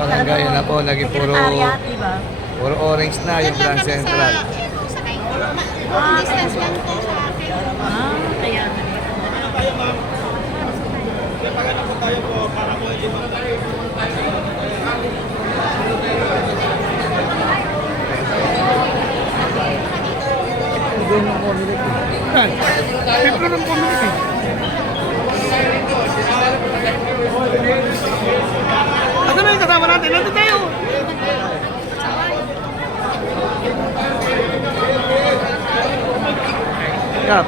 barangay na po, naging puro orange na yung Grand Central. Distance lang po sa akin. Kaya na. Pagkana po tayo po para po hindi magtayo. Siyempre ng pumili. Asa na yung kasama natin? Nandun tayo. Kap.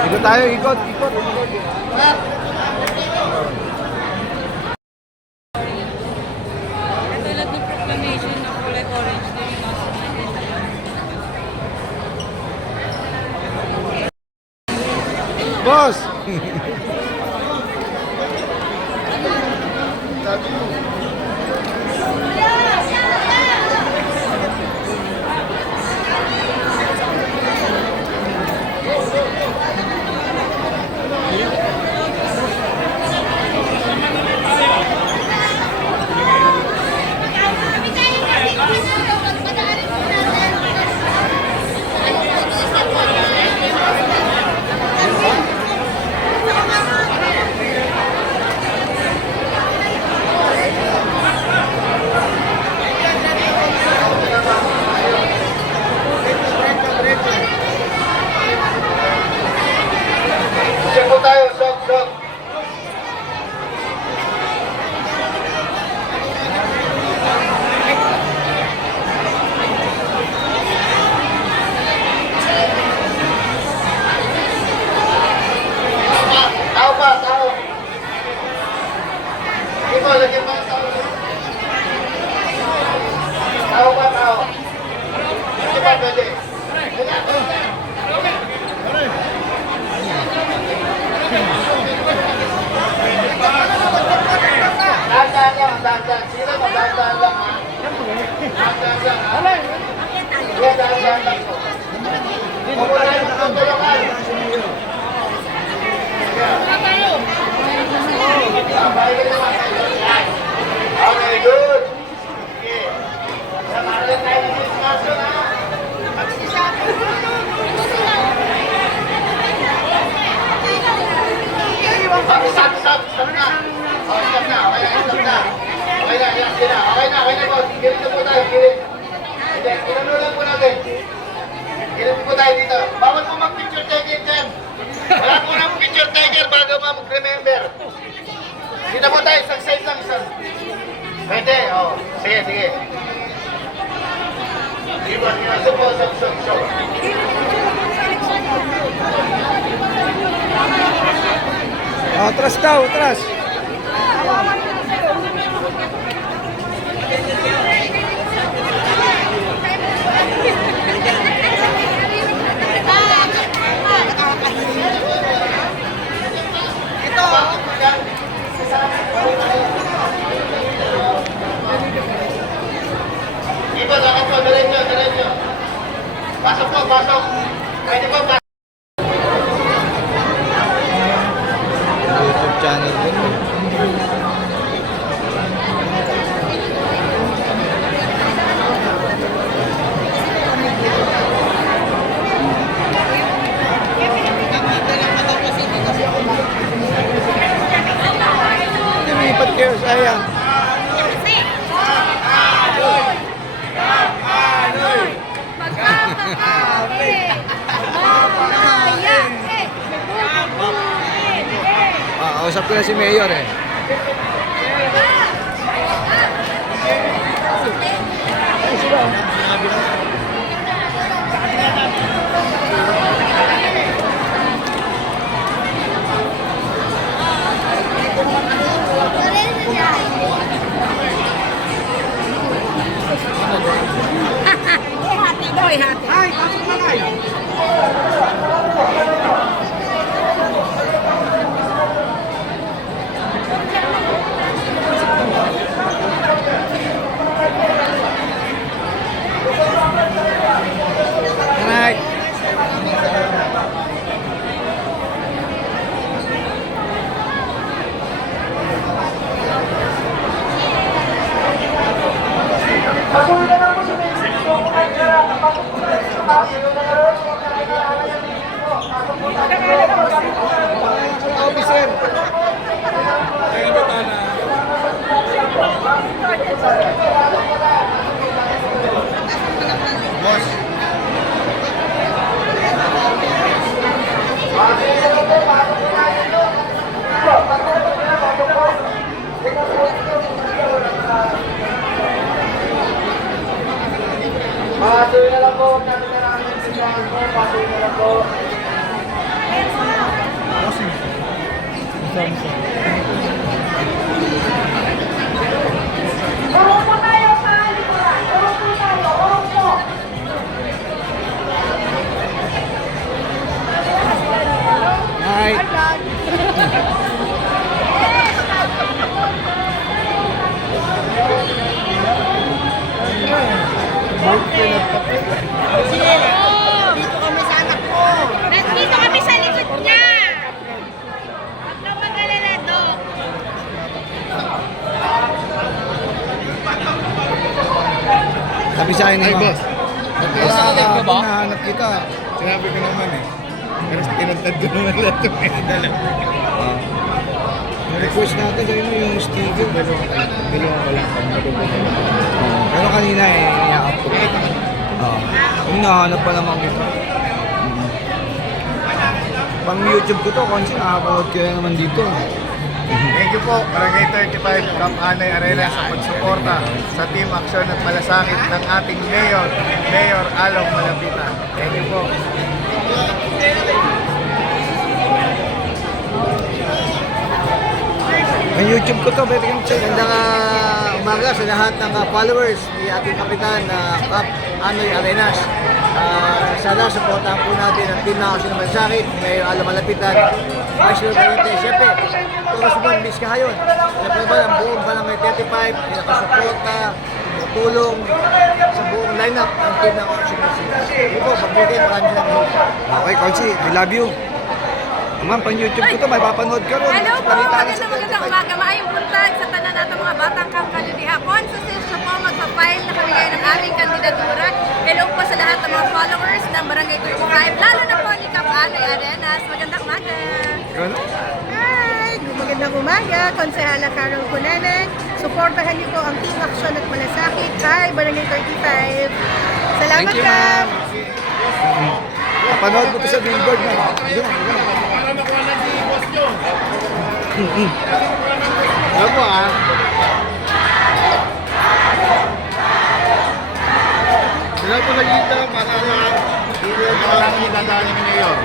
Ikot tayo, ikot. Tulad ng proclamation na kulay orange din yung nasa Boss! Okay, good. Okay na po. Gilit na po tayo, gilit. Hindi, kinano lang po natin. Gilit po tayo dito. Bawal po mag-picture taker dyan. Wala po ng picture taker bago mag-remember. Dito po tayo, isang side lang, isang. Pwede, oh. Sige. Ito po, so. Atras daw, atras. Iba, lakad po, diretso. Pasok. Pwede po, pasok. YouTube channel din. Lumipat kayo, sayang. Kausap ko na si Mayor eh. Ay, sila. hati. Ay, pasok na kayo. Patuloy na lang po. Huwag natin na lang ang sinyahan po. Patuloy na lang po. Urong po tayo sa likuran. Urong po tayo. Urong po. Hi! Nandito kami sa likod niya. Huwag ka mag-alala, Dok. Sabi sa akin ni Boss. Kaya Kung nahanap kita. Sinabi ko naman eh. Pero tinantad ko naman lahat yung may dala. Request natin sa'yo mo yung sticker. Dalawa ko lang. Pero kanina eh, niyakap ko. Yung nahanap pa naman kita. Pang YouTube ko to, kasi nakapanood ko rin naman dito. Thank you po, Barangay 35, Camp Anay Arena sa pagsuporta sa Team Aksyon at Malasakit ng ating Mayor, Mayor Along Malapitan. Thank you po. Ang YouTube ko to, pwede kang check. Magandang umaga sa lahat ng followers ni ating kapitan na Cap Anoy Arenas. Sana supportahan po natin ang team na kasi naman sa akin, may alam malapitan. Vice Presidente, siyempre, Toros Bon, Miss Kahayon. Siyempre ba, ang buong Barangay 35, nakasuporta, tulong sa buong lineup ng team ng Action Music. Hindi po, pagbigay, maraming salamat. Okay, Consi, I love you. Ma'am, pang YouTube ko to, may papanood ka ron. Hello po, Balita sa magandang umaga. Maayong buntag sa tanan natin mga batang kamkaludihapon. Sa sesyo po, magpa-file na kami ngayon ng aming kandidatura. Hello po sa lahat ng mga followers ng Barangay 35, lalo na po ni Cap Anoy Arenas. Magandang umaga. Gano'n? Hi! Magandang umaga, Konsehala Carol Cunanan. Suportahan niyo po ang Team Action at Malasakit kay Barangay 35. Salamat Thank you, ka! ma'am. Napanood mo to sa billboard, ma'am. Yun, yun. Ano po Sila po nagkita para lahat. Hindi na lang yung dadaanin ni Mayor.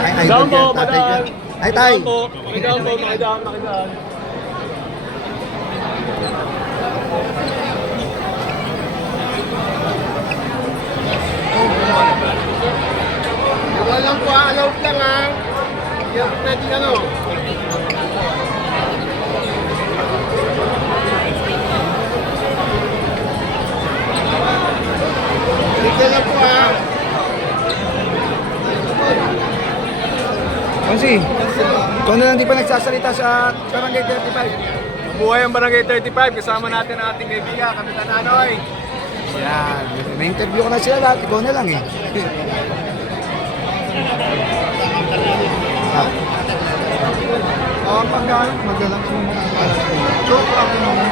Ay, idol yan, tatay ka. Ay, tay. Wala lang po, allowed lang Yung pwede ano. Dito lang po Consi, ikaw na lang di pa nagsasalita sa Barangay 35. Buhay ang Barangay 35, kasama natin ang ating kaibigan, Kapitan Anoy. Yan, may interview ko na sila lahat. Ikaw na lang eh. Ang pagkain, magalang sa mga joke lang naman.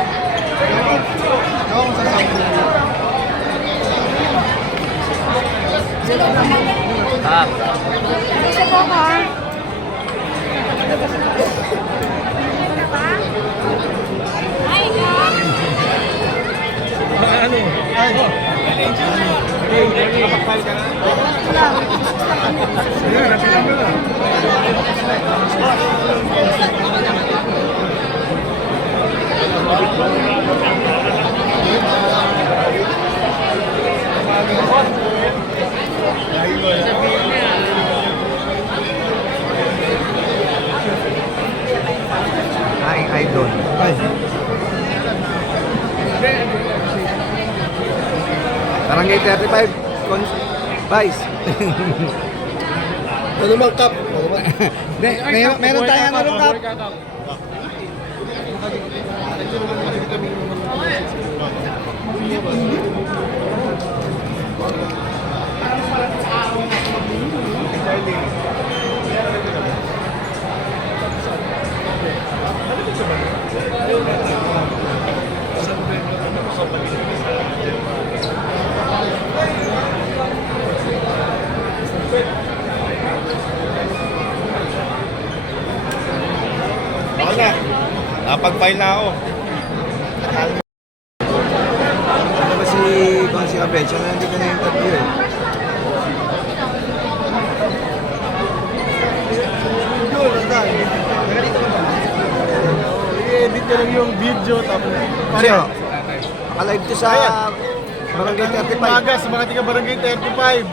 Yung sasabi nila. Isa po ka. Hi, guys! Ay, idol. Ay. Barangay 35. Vice. Ano bang cup? Meron tayong ano ring cup. Ako na. Napag-file na ako. Ano ba si Abel? Siya na hindi ka na-interview eh. I-edit ko lang yung video tapos Kasi oh, naka-live to sa Barangay 35. umaga sa mga tiga Barangay 35.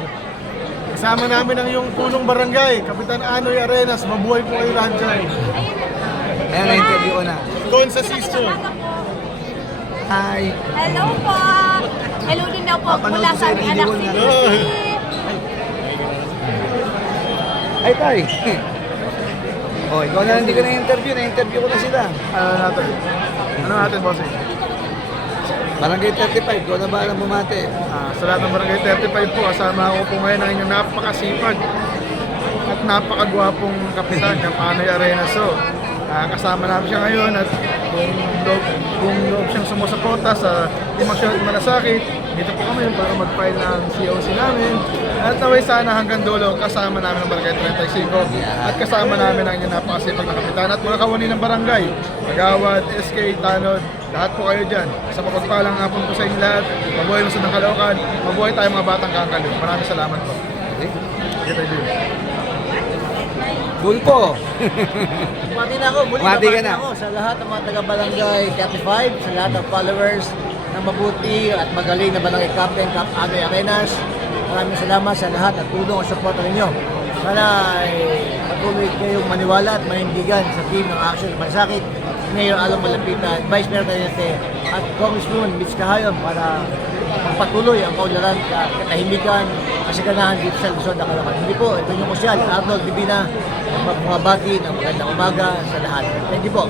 Kasama namin ang yung tulong barangay, Kapitan Anoy Arenas. Mabuhay po kayo lahat dyan. Ayan, na-interview ko na. Doon sa Sisto. Hi. Hello po! Hello din daw po Papanood mula ko sa sa aming video anak si niya. Lucy. Ay, tay. Oh, ikaw na hindi ka na-interview. Na-interview ko na sila. Ano natin, bossing? Barangay 35, ikaw na ba alam bumate? Sa lahat ng Barangay 35 po, kasama ako po ngayon ang inyong napakasipag at napakagwapong kapitan, Anoy Arenas. So, kasama namin siya ngayon at kung loob siyang sumusuporta sa Team Action at Malasakit, dito po kami para mag-file ng COC namin. At naway sana hanggang dulo, kasama namin ang Barangay 35 at kasama namin ang inyong napakasipag na kapitan at mga kawani ng barangay, Agawad, SK, Tanod, lahat po kayo dyan. Sa mapagpalang hapon po sa inyo lahat, mabuhay mo sa ng Caloocan, mabuhay tayo mga batang kakalo. Maraming salamat po. Okay. Dito, dito. Bulpo. Bumati na ako, muli Bumati ka bumati na. ako sa lahat ng mga taga-barangay 35, sa lahat ng followers ng mabuti at magaling na barangay captain, Cap Anoy Arenas. Maraming salamat sa lahat at tulong at suporta ninyo. Sana ay patuloy kayong maniwala at manindigan sa team ng Action at Malasakit, Mayor Along Malapitan, Vice Mayor Tayete at Congresswoman Mitch Cahayon para magpatuloy ang kaunlaran, katahimikan, kasiganahan dito sa Luzon na Caloocan. Hindi po, ito yung kusyal, Arnold Divina, bumabati ng magandang umaga sa lahat. Thank you po.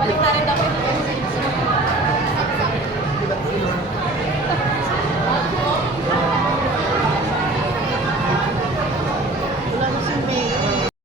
Balik na rin daw po